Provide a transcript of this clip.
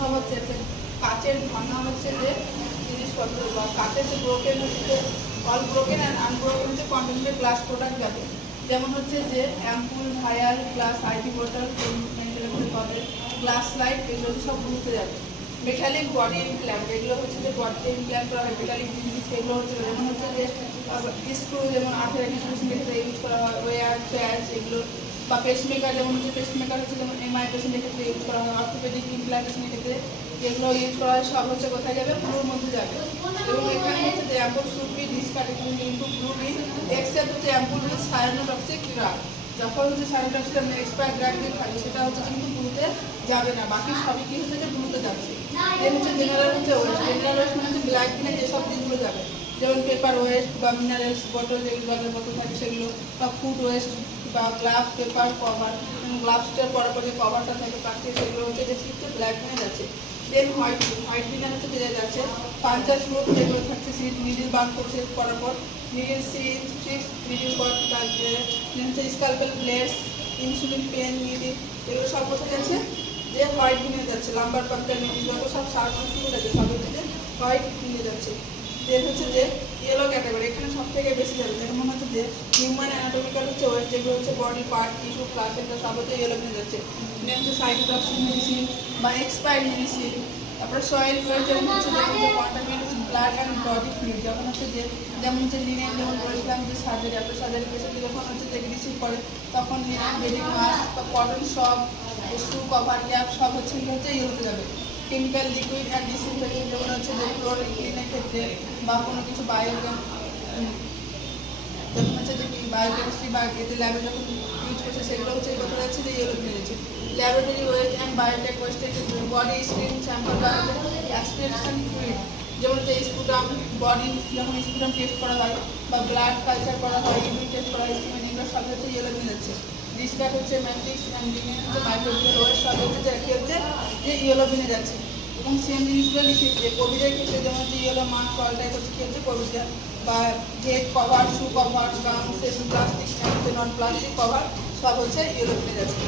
সব হচ্ছে কাচের ভাঙা হচ্ছে যে জিনিসপত্র বা কাচের যে ব্রোকেন হচ্ছে অল ব্রোকেন অ্যান্ড আনব্রোকেন হচ্ছে কন্টেন্টেড গ্লাস প্রোডাক্ট যাবে, যেমন হচ্ছে যে অ্যাম্পুল, ভায়াল, গ্লাস, আইটি বোতল, গ্লাস লাইট, এগুলো সব বুঝতে যাবে। মেটালিক বডি ইমপ্ল্যান্ট, এগুলো হচ্ছে যে বডিতে ইমপ্ল্যান্ট করা হয় মেটালিক জিনিস, সেগুলো হচ্ছে যেমন হচ্ছে যে স্ক্রু, যেমন আঠের মেশিনের ক্ষেত্রে ইউজ করা হয়, ওয়্যার, প্যাচ, এগুলো বা পেসমেকার, যেমন হচ্ছে পেসমেকার হচ্ছে যেমন এমআই পেশেন্টের ক্ষেত্রে ইউজ করা হয়, অর্থোপেডিক ইমপ্ল্যান্টেশনের ক্ষেত্রে যেগুলো ইউজ করা হয় সব হচ্ছে কোথায় যাবে, ব্লুর মধ্যে যাবে। এবং এখানে হচ্ছে যে ampoule should be discarded into blue bin except হচ্ছে অ্যাম্পুল উইথ সায়ানোটক্সিক ড্রাগ, যখন হচ্ছে সায়ানোটক্সিক এক্সপায়ার ড্রাগ দিয়ে থাকে সেটা হচ্ছে কিন্তু ব্লুতে যাবে না, বাকি সবই কি হচ্ছে যে ব্লুতে যাচ্ছে। দেন হচ্ছে জেনারেল হচ্ছে ওয়েস্ট, জেনারেল ওয়েস্ট মানে হচ্ছে ব্ল্যাক বিনে যেসব জিনিসগুলো যাবে, যেমন পেপার ওয়েস্ট বা মিনারেলস বটল, যেগুলো জলের বোতল থাকে সেগুলো, বা ফুড ওয়েস্ট বা গ্লাভ, পেপার কভার, গ্লাভসটার পরে যে কভারটা থাকে পাখি, সেগুলো হচ্ছে যে হচ্ছে ব্ল্যাক বিনে যাচ্ছে। দেন হোয়াইট বিনে হচ্ছে যে যাচ্ছে পাঞ্চার ফ্রুট, যেগুলো থাকছে সিট নিডিল বার করছে করার পর নিডিল সিট ফিক্স নিডিল পর তারপরে হচ্ছে scalpel blades, insulin pen, needle, এগুলো সব কোথায় যাচ্ছে যে হোয়াইট বিনে যাচ্ছে। লাম্বার পাঞ্চার নিডিল যত সব সার ঠিক আছে সব হচ্ছে যে হোয়াইট বিনে যাচ্ছে। দেন হচ্ছে যে ইয়েলো ক্যাটাগরি, এখানে সব থেকে বেশি যাবে, যেমন হচ্ছে যে হিউম্যান অ্যানাটমিক্যাল হচ্ছে ওয়েট, যেগুলো হচ্ছে বডি পার্ট, টিস্যু, প্লাসেন্টা সব হচ্ছে ইয়েলো বিনে যাচ্ছে। দেন হচ্ছে সাইটোটক্সিক মেডিসিন বা এক্সপায়ার্ড মেডিসিন, তারপরে সয়েল ওয়েট, যেমন হচ্ছে যে contaminate with blood and body fluid, যখন হচ্ছে যে যেমন হচ্ছে লিনেন, যেমন বলেছিলাম যে সার্জারি, আপনার সার্জারি পেশেন্ট যখন হচ্ছে যে রিসিভ করে তখন লিনেন, বেডিং মাস্ক বা কটন সব, শু কভার, ক্যাপ সব হচ্ছে ইয়েলোতে যাবে। কেমিক্যাল লিকুইড অ্যান্ড ডিসইনফেক্টেন্ট, যেমন হচ্ছে যে ক্লোরিন ক্লিনের ক্ষেত্রে বা কোনো কিছু যখন হচ্ছে যে বায়োকেমিস্ট্রি বা এতে ল্যাবে যখন ইউজ করছে সেগুলো হচ্ছে কোথায় যাচ্ছে যে ইয়েলো মিলেছে। ল্যাবরেটরি ওয়েস্ট অ্যান্ড বায়োটেক ওয়েস্টের ক্ষেত্রে বডি স্ক্রিন স্যাম্পল বা অ্যাসপিরেশন ফ্লুইড, যেমন হচ্ছে স্পুটাম, বডি যখন স্পুটাম টেস্ট করা হয় বা ব্লাড কালচার করা হয়, ইউরিন টেস্ট করা হয়, এগুলো সব হচ্ছে ইয়েলো মিলেছে। ডিসকার্ড হচ্ছে ম্যাট্রিক্স অ্যান্ড লিনিয়ার হচ্ছে মাইক্রোবিয়াল ওয়েস্ট, সব হচ্ছে কি হচ্ছে যে ইয়েলো বিনে যাচ্ছে। এবং সেম জিনিসগুলো লিখে যে কোভিডের ক্ষেত্রে যেমন হচ্ছে ইয়েলো মাস্ক অলটাই হচ্ছে কি হচ্ছে কোভিড, বা হেড কভার, শু কভার, গাম, প্লাস্টিক নন প্লাস্টিক কভার সব হচ্ছে ইয়েলো বিনে যাচ্ছে।